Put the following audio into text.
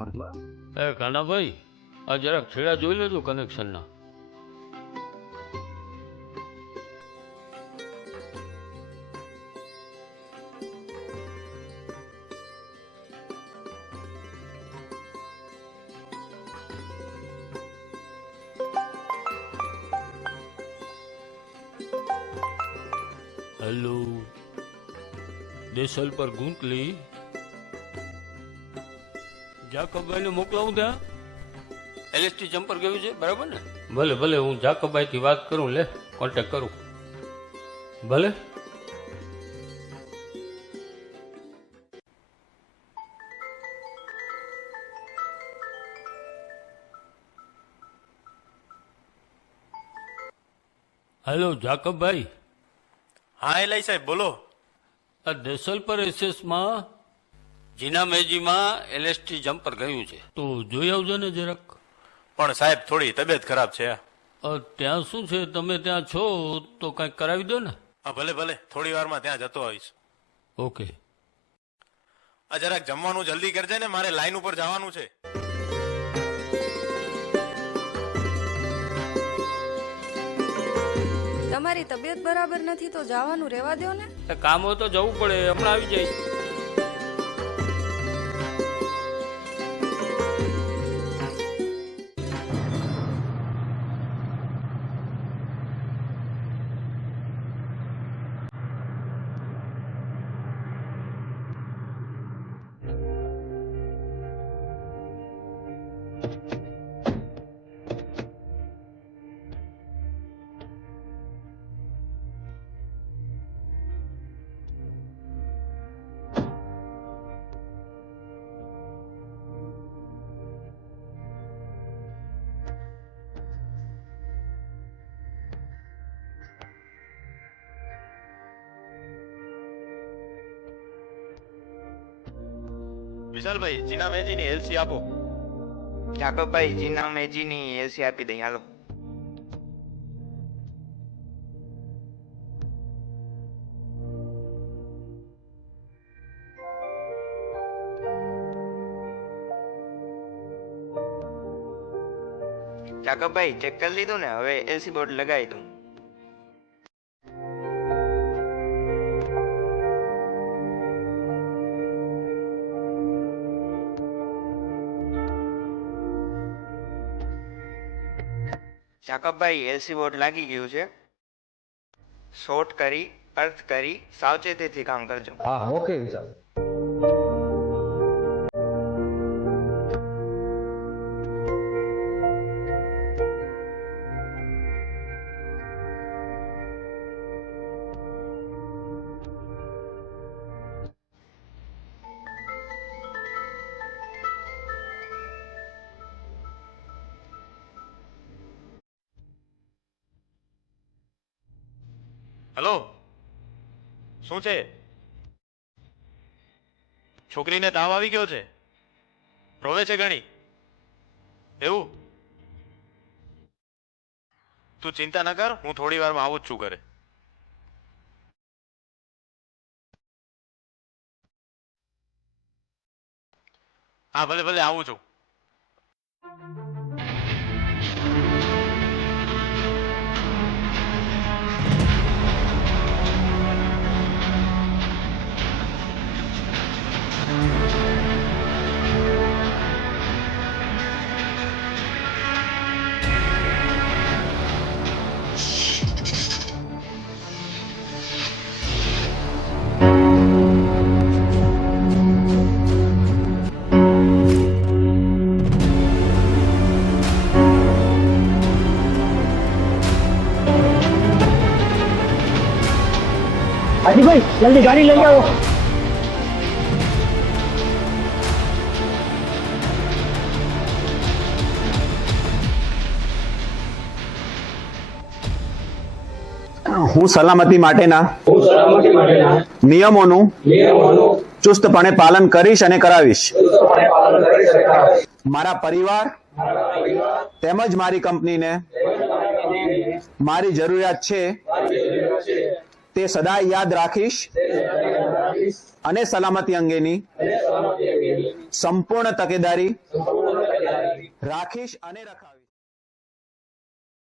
એ કાનાભાઈ, આ જરાક છેડા જોઈ લેજો કનેક્શનના. હેલો, દેસલ પર ગુંટલી જાકબભાઈને મોકલાવું ત્યાં. એલએસટી જમ્પર ગયું છે, બરાબર ને? ભલે ભલે, હું જાકબભાઈથી વાત કરું, લે કોન્ટેક્ટ કરું. ભલે. હેલો જાકબભાઈ. હા એલાઈ સાહેબ બોલો. આ દેસલ પર એસએસમાં જીના મેજીમાં એલએસટી જમ્પર ગયું છે, તો જોઈ આવજો ને જરાક. પણ સાહેબ થોડી તબિયત ખરાબ છે. ત્યાં શું છે, તમે ત્યાં છો તો કંઈક કરાવી દો ને. હા ભલે ભલે, થોડી વારમાં ત્યાં જતો આવીશ. ઓકે. આ જરાક જમવાનું જલ્દી કરજે ને, મારે લાઈન ઉપર જવાનું છે. તમારી તબિયત બરાબર નથી તો જવાનું રહેવા દો ને. કામ હોય તો જવું પડે, હમણાં આવી જાય. વિશાલભાઈ જીના મેજીની એલસી આપો. જાકબભાઈ જીના મેજીની એલસી આપી દઈ, હાલો. જાકબભાઈ ચેક કરી લીધું ને, હવે એલસી બોર્ડ લગાવી દઉં. જાકબભાઈ એલસી બોર્ડ લાગી ગયું છે. શોર્ટ કરી, અર્થ કરી, સાવચેતીથી કામ કરજો. હા ઓકે વિશાલ. હલો, શું છે? છોકરીને તાવ આવી ગયો છે, રોવે છે ઘણી. એવું? તું ચિંતા ન કર, હું થોડી વારમાં આવું જ છું ઘરે. હા ભલે ભલે, આવું છું. હાજીભાઈ જલ્દી ગાડી લઈ આવો. હું સલામતી માટેના નિયમોનું ચુસ્તપણે પાલન કરીશ અને કરાવીશ. મારા પરિવાર તેમજ મારી કંપનીને મારી જરૂરિયાત છે તે સદાય યાદ રાખીશ અને સલામતી અંગેની સંપૂર્ણ તકેદારી રાખીશ અને રખાવીશ.